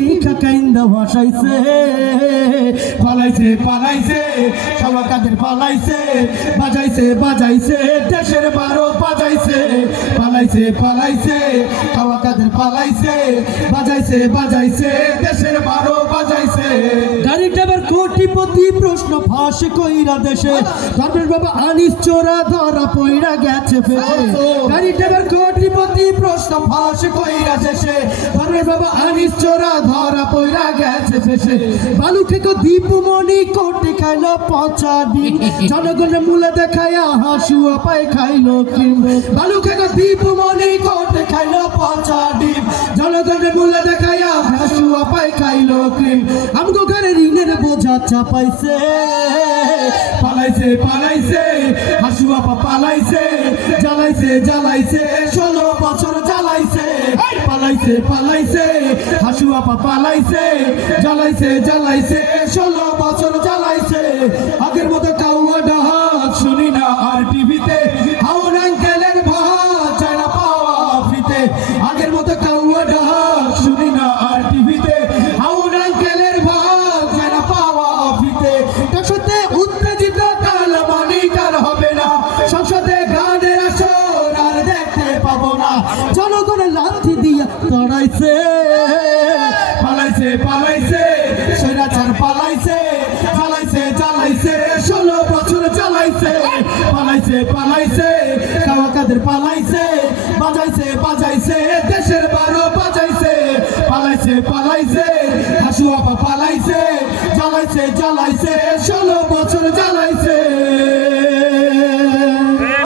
দেখা কাইন্দা ভাসাইছে পালাইছে পালাইছে সবা কাদের পালাইছে বাজাইছে বাজাইছে দেশের বারো বাজাইছে পালাইছে পালাইছে সবা কাদের পালাইছে বাজাইছে বাজাইছে দেশের বারো বাজাইছে গাড়ি ড্রাইভার কোটিপতি প্রশ্ন ফাঁস কইরা দেশে ধর্মের বাবা আনিস চোরা ধরা পইরা গেছে ফেসে গাড়ি ড্রাইভার কোটিপতি প্রশ্ন ফাঁস কইরা দেশে ধর্মের বাবা আনিস চোরা ধরা পইরা গেছে ফেসে বালু থেকে দীপমণি কোটি খাইলো পচা ডিম জনগণের মূলে দেখায়া হাসুয়া পায় খাইলো কিম বালু থেকে দীপমণি কোটি খাইলো পচা ডিম জনগণের মূলে দেখায়া হাসুয়া পায় খাইলো কিম আমগো ঘরে ঋণের বোঝা চাপাইছে পালাইছে পালাইছে হাসুয়া পা পালাইছে জ্বালাইছে জ্বালাইছে 16 বছর জ্বালাইছে পালাইছে পালাইছে হাসুয়া পা পালাইছে জ্বালাইছে জ্বালাইছে 16 বছর জ্বালাইছে আগের মতো কাউয়া ডাক শুনি না আর টিভিতে হাউন আঙ্কেলের ভাত চায় না পাওয়া ফিতে আগের মতো কাউয়া ডাক শুনি না আর টিভিতে হাউন আঙ্কেলের ভাত চায় না পাওয়া ফিতে সংসদে উত্তেজিত কাল মানিকার হবে না সংসদে গানের আসর আর দেখতে পাবো না জনগণের লাথি দিয়া তাড়াইছে পালাইছে পালাইছে স্বৈরাচার পালাইছে জ্বালাইছে জ্বালাইছে 16 বছর জ্বালাইছে পালাইছে পালাইছে কাওয়া কাদের পালাইছে বাজাইছে বাজাইছে দেশের বারো বাজাইছে পালাইছে পালাইছে হাসুয়া পা পালাইছে জ্বালাইছে জ্বালাইছে 16 বছর জ্বালাইছে।